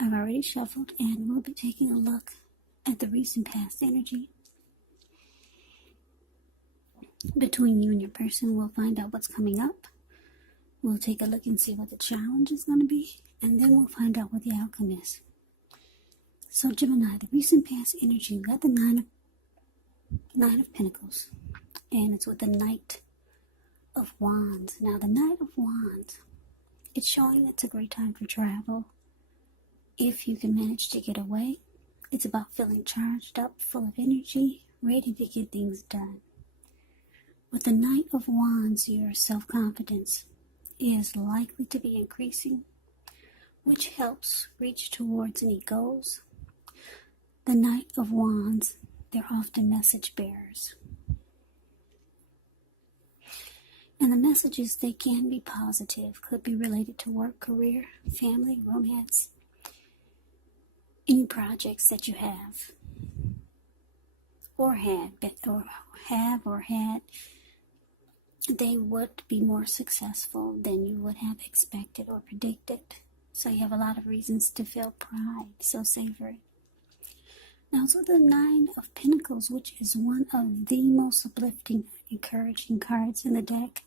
I've already shuffled, and we'll be taking a look at the recent past energy between you and your person. We'll find out what's coming up. We'll take a look and see what the challenge is going to be, and then we'll find out what the outcome is. So Gemini, the recent past energy, we got the Nine of Pentacles, and it's with the Knight of Wands. Now the Knight of Wands, it's showing it's a great time for travel. If you can manage to get away, it's about feeling charged up, full of energy, ready to get things done. With the Knight of Wands, your self-confidence is likely to be increasing, which helps reach towards any goals. The Knight of Wands, they're often message bearers. And the messages, they can be positive, could be related to work, career, family, romance, any projects that you have or had, they would be more successful than you would have expected or predicted. So you have a lot of reasons to feel pride, so savor it. Now, so the Nine of Pentacles, which is one of the most uplifting, encouraging cards in the deck.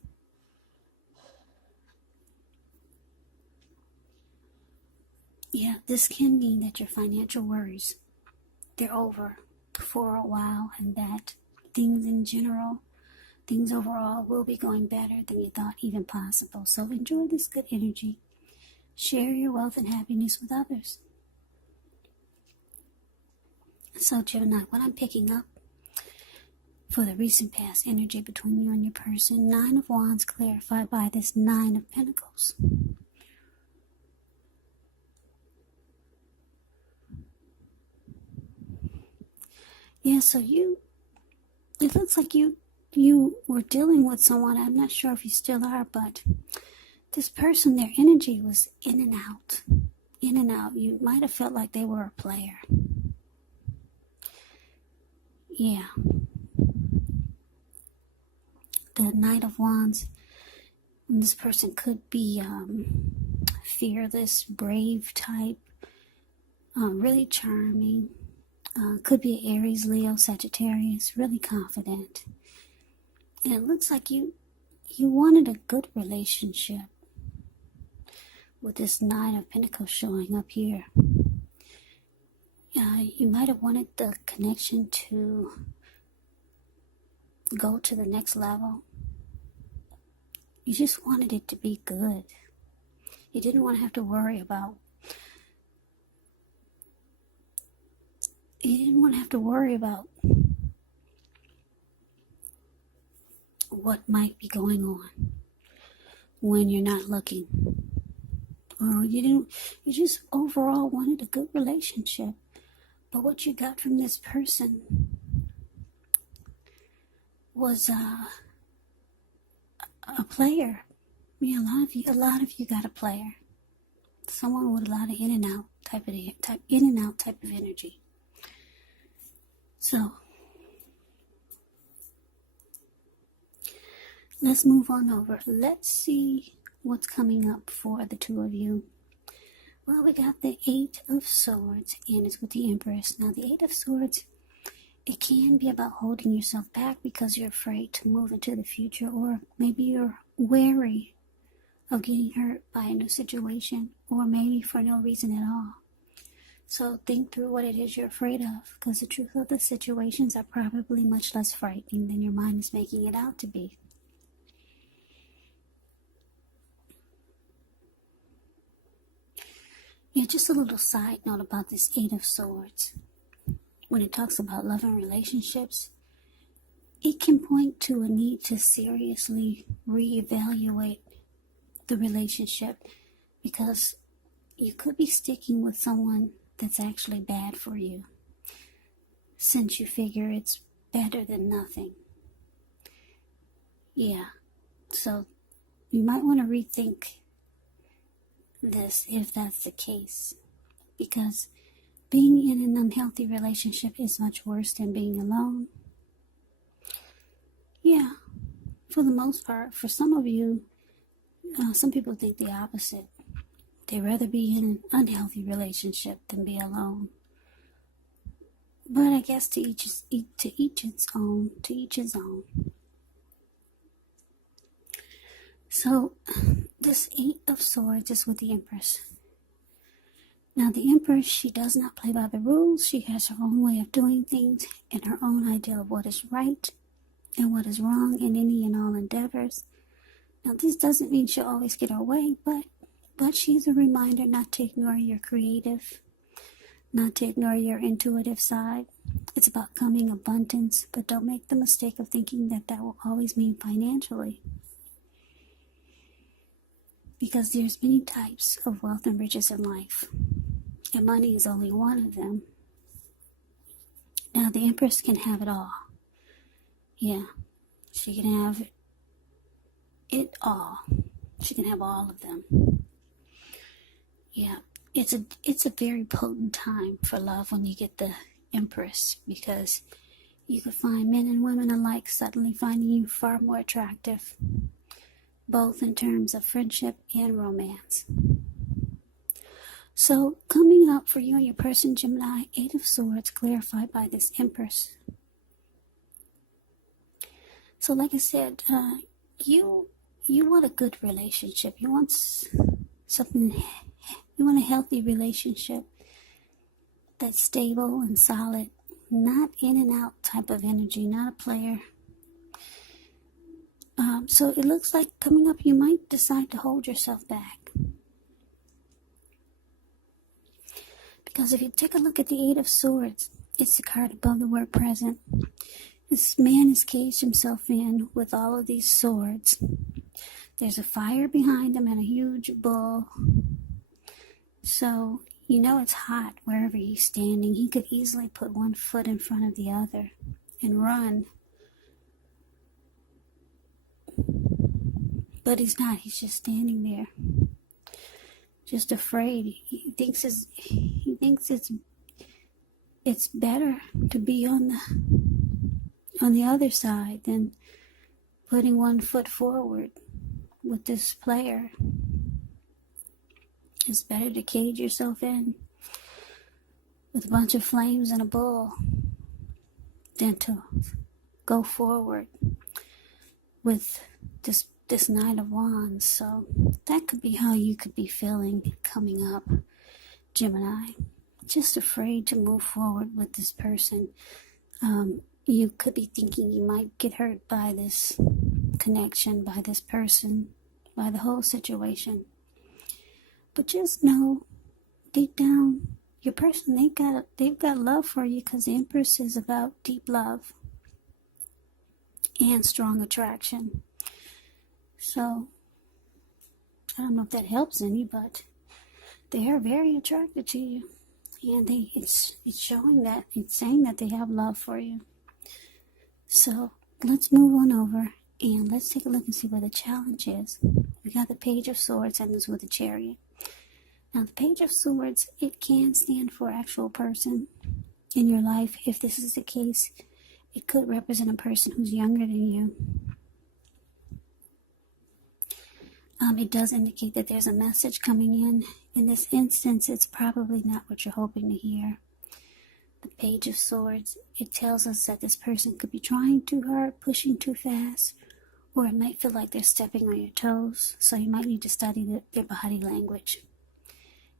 Yeah, this can mean that your financial worries, they're over for a while, and that things overall will be going better than you thought even possible. So enjoy this good energy. Share your wealth and happiness with others. So Gemini, what I'm picking up for the recent past energy between you and your person, Nine of Wands clarified by this Nine of Pentacles. Yeah, so it looks like you were dealing with someone. I'm not sure if you still are, but this person, their energy was in and out. In and out. You might have felt like they were a player. Yeah. The Knight of Wands, this person could be fearless, brave type, really charming. Could be Aries, Leo, Sagittarius, really confident. And it looks like you wanted a good relationship with this Nine of Pentacles showing up here. You might have wanted the connection to go to the next level. You just wanted it to be good. You didn't want to have to worry about what might be going on when you're not looking. Or you just overall wanted a good relationship. But what you got from this person was a player. Yeah, a lot of you got a player. Someone with a lot of in and out type of energy. So let's move on over. Let's see what's coming up for the two of you. Well, we got the Eight of Swords, and it's with the Empress. Now, the Eight of Swords, it can be about holding yourself back because you're afraid to move into the future, or maybe you're wary of getting hurt by a new situation, or maybe for no reason at all. So think through what it is you're afraid of, because the truth of the situations are probably much less frightening than your mind is making it out to be. Yeah, just a little side note about this Eight of Swords. When it talks about love and relationships, it can point to a need to seriously reevaluate the relationship, because you could be sticking with someone that's actually bad for you, since you figure it's better than nothing. Yeah, so you might want to rethink this if that's the case, because being in an unhealthy relationship is much worse than being alone. Yeah, for the most part. For some of you, some people think the opposite. They'd rather be in an unhealthy relationship than be alone. But I guess to each its own. To each his own. So, this 8 of Swords is with the Empress. Now, the Empress, she does not play by the rules. She has her own way of doing things and her own idea of what is right and what is wrong in any and all endeavors. Now, this doesn't mean she'll always get her way, but she's a reminder not to ignore your creative, not to ignore your intuitive side. It's about coming abundance, but don't make the mistake of thinking that will always mean financially. Because there's many types of wealth and riches in life, and money is only one of them. Now, the Empress can have it all. Yeah, she can have it all. She can have all of them. Yeah, it's a very potent time for love when you get the Empress, because you could find men and women alike suddenly finding you far more attractive, both in terms of friendship and romance. So, coming up for you and your person, Gemini, 8 of Swords, clarified by this Empress. So, like I said, you want a good relationship. You want something. You want a healthy relationship that's stable and solid, not in and out type of energy, not a player. So it looks like coming up you might decide to hold yourself back. Because if you take a look at the 8 of Swords, it's the card above the word present. This man has caged himself in with all of these swords. There's a fire behind him and a huge bull. So, you know it's hot wherever he's standing. He could easily put one foot in front of the other and run. But he's not. He's just standing there, just afraid. He thinks it's better to be on the other side than putting one foot forward with this player. It's better to cage yourself in with a bunch of flames and a bull than to go forward with this Knight of Wands. So that could be how you could be feeling coming up, Gemini. Just afraid to move forward with this person. You could be thinking you might get hurt by this connection, by this person, by the whole situation. But just know, deep down, your person, they've got love for you, because the Empress is about deep love and strong attraction. So, I don't know if that helps any, but they are very attracted to you. And it's showing that, it's saying that they have love for you. So, let's move on over and let's take a look and see where the challenge is. We got the Page of Swords and this with the Chariot. Now, the Page of Swords, it can stand for actual person in your life. If this is the case, it could represent a person who's younger than you. It does indicate that there's a message coming in. In this instance, it's probably not what you're hoping to hear. The Page of Swords, it tells us that this person could be trying too hard, pushing too fast, or it might feel like they're stepping on your toes. So you might need to study their body language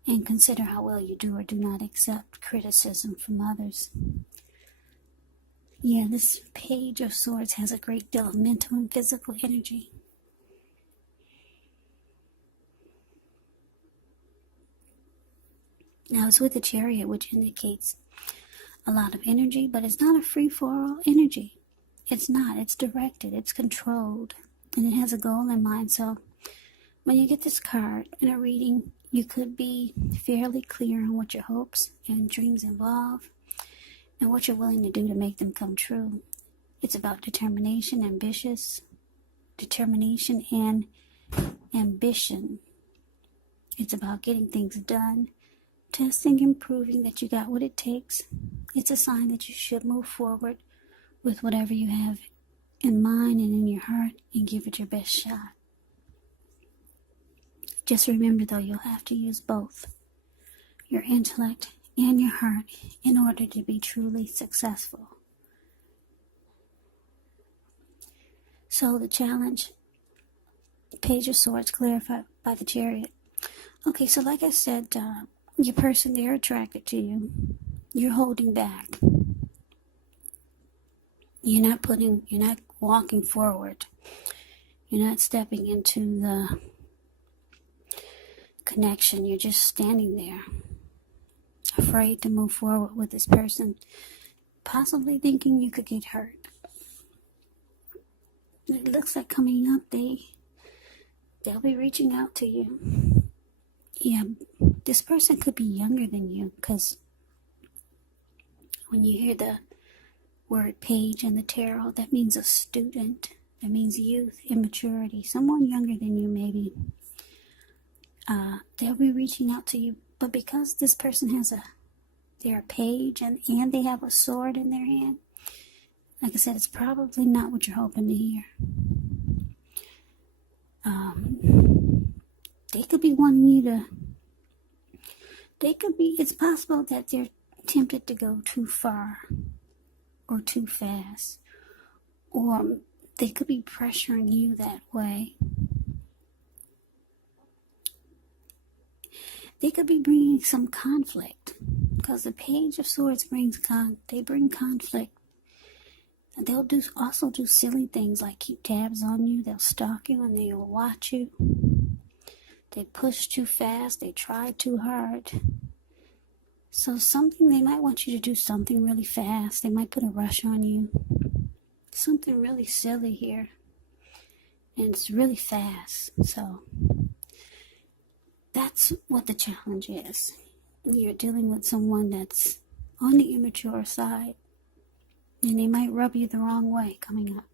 and consider how well you do or do not accept criticism from others. Yeah, this Page of Swords has a great deal of mental and physical energy. Now, it's with the Chariot, which indicates a lot of energy, but it's not a free-for-all energy. It's not. It's directed. It's controlled. And it has a goal in mind. So, when you get this card in a reading, you could be fairly clear on what your hopes and dreams involve and what you're willing to do to make them come true. It's about determination and ambition. It's about getting things done, testing and proving that you got what it takes. It's a sign that you should move forward with whatever you have in mind and in your heart and give it your best shot. Just remember, though, you'll have to use both your intellect and your heart in order to be truly successful. So the challenge, Page of Swords, clarified by the Chariot. Okay, so like I said, your person, they're attracted to you. You're holding back. You're not walking forward. You're not stepping into the connection. You're just standing there, afraid to move forward with this person, possibly thinking you could get hurt. It looks like coming up, they'll be reaching out to you. Yeah, this person could be younger than you, because when you hear the word page in the tarot, that means a student. That means youth, immaturity. Someone younger than you, maybe. They'll be reaching out to you, but because this person they're a page and they have a sword in their hand, like I said, it's probably not what you're hoping to hear. They could be wanting you to, it's possible that they're tempted to go too far or too fast, or they could be pressuring you that way. They could be bringing some conflict, because the Page of Swords bring conflict. And they'll also do silly things like keep tabs on you. They'll stalk you and they'll watch you. They push too fast. They try too hard. So they might want you to do something really fast. They might put a rush on you. Something really silly here. And it's really fast. So that's what the challenge is. You're dealing with someone that's on the immature side, and they might rub you the wrong way coming up.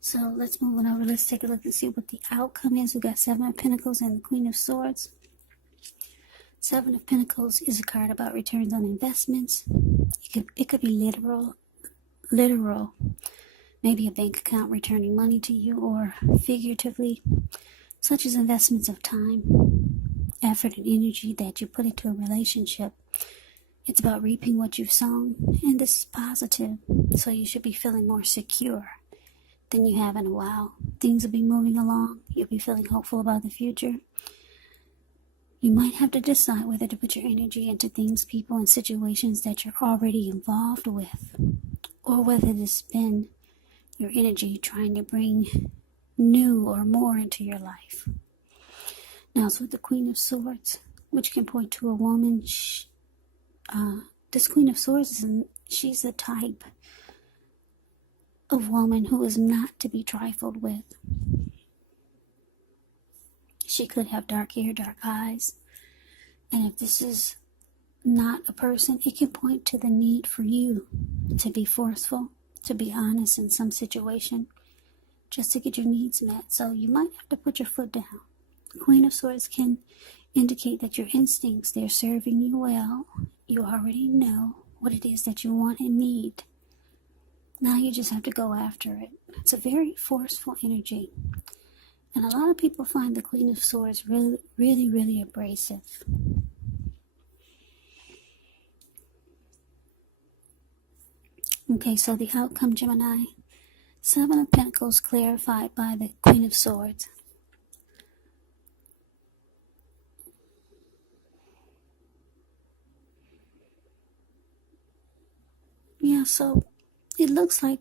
So let's move on over. Let's take a look and see what the outcome is. We got Seven of Pentacles and the Queen of Swords. Seven of Pentacles is a card about returns on investments. It could be literal, maybe a bank account returning money to you, or figuratively, such as investments of time, effort, and energy that you put into a relationship. It's about reaping what you've sown, and this is positive, so you should be feeling more secure than you have in a while. Things will be moving along. You'll be feeling hopeful about the future. You might have to decide whether to put your energy into things, people, and situations that you're already involved with, or whether to spend your energy trying to bring new or more into your life. Now it's with the Queen of Swords, which can point to a woman. This Queen of Swords, she's the type of woman who is not to be trifled with. She could have dark hair, dark eyes. And if this is not a person, it can point to the need for you to be forceful, to be honest in some situation, just to get your needs met. So you might have to put your foot down. The Queen of Swords can indicate that your instincts, they're serving you well. You already know what it is that you want and need. Now you just have to go after it. It's a very forceful energy. And a lot of people find the Queen of Swords really, really, really abrasive. Okay, so the outcome, Gemini. Seven of Pentacles clarified by the Queen of Swords. Yeah, so it looks like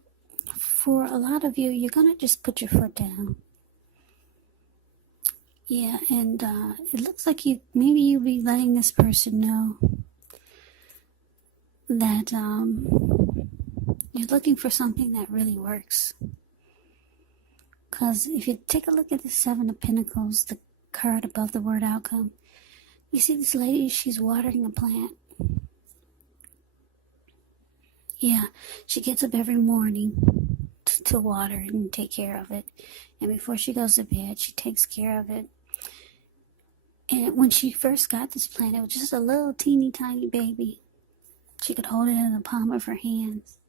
for a lot of you, you're going to just put your foot down. Yeah, and it looks like maybe you'll be letting this person know that you're looking for something that really works. Because if you take a look at the Seven of Pentacles, the card above the word outcome, you see this lady, she's watering a plant. Yeah, she gets up every morning to water it and take care of it. And before she goes to bed, she takes care of it. And when she first got this plant, it was just a little teeny tiny baby. She could hold it in the palm of her hands.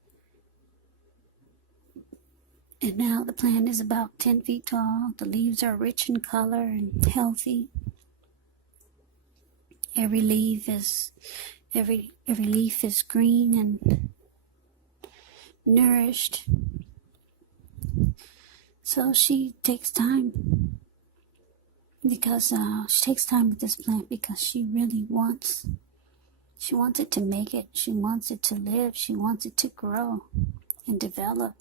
And now the plant is about 10 feet tall. The leaves are rich in color and healthy. Every leaf is green and nourished. So she takes time because she takes time with this plant because she really wants it to make it. She wants it to live. She wants it to grow and develop.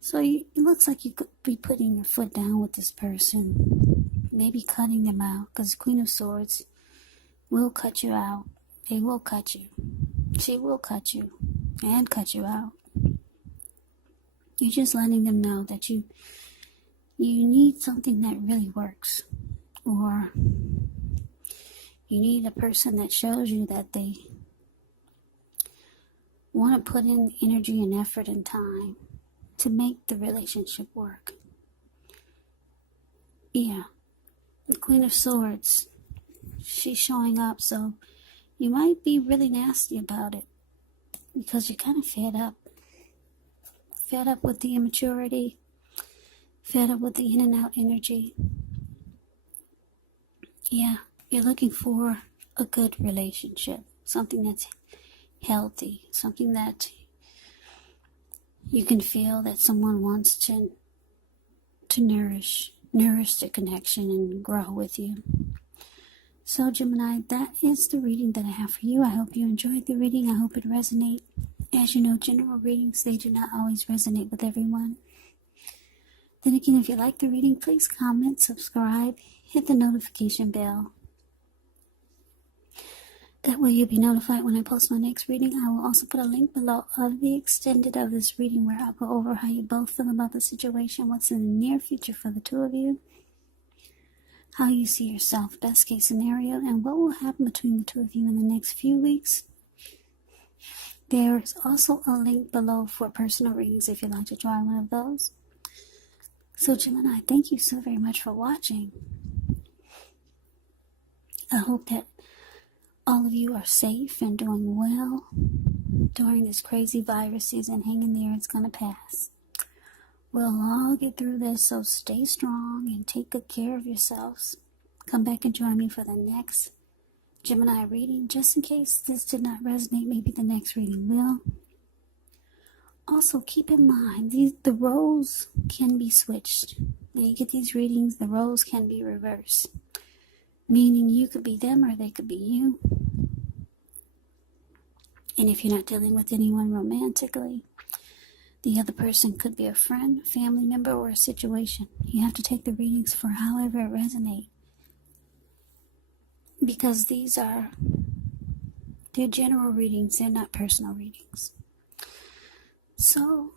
So it looks like you could be putting your foot down with this person, maybe cutting them out, because Queen of Swords will cut you out. They will cut you. She will cut you and cut you out. You're just letting them know that you need something that really works, or you need a person that shows you that they want to put in energy and effort and time to make the relationship work. Yeah, the Queen of Swords, she's showing up, so you might be really nasty about it because you're kind of fed up. Fed up with the immaturity, fed up with the in and out energy. Yeah, you're looking for a good relationship, something that's healthy, something that you can feel that someone wants to nourish the connection and grow with you. So Gemini, that is the reading that I have for you. I hope you enjoyed the reading. I hope it resonates. As you know, general readings, they do not always resonate with everyone. Then again, if you like the reading, please comment, subscribe, hit the notification bell. That way you'll be notified when I post my next reading. I will also put a link below of the extended of this reading where I'll go over how you both feel about the situation, what's in the near future for the two of you, how you see yourself, best case scenario, and what will happen between the two of you in the next few weeks. There is also a link below for personal readings if you'd like to try one of those. So Gemini, thank you so very much for watching. I hope that all of you are safe and doing well during this crazy virus season. Hang in there, it's going to pass. We'll all get through this, so stay strong and take good care of yourselves. Come back and join me for the next Gemini reading. Just in case this did not resonate, maybe the next reading will. Also, keep in mind, the roles can be switched. When you get these readings, the roles can be reversed. Meaning you could be them or they could be you. And if you're not dealing with anyone romantically, the other person could be a friend, family member, or a situation. You have to take the readings for however it resonates. Because they're general readings, they're not personal readings. So,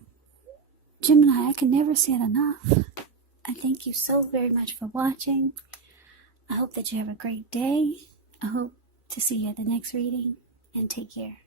Gemini, I can never say it enough. I thank you so very much for watching. I hope that you have a great day. I hope to see you at the next reading, and take care.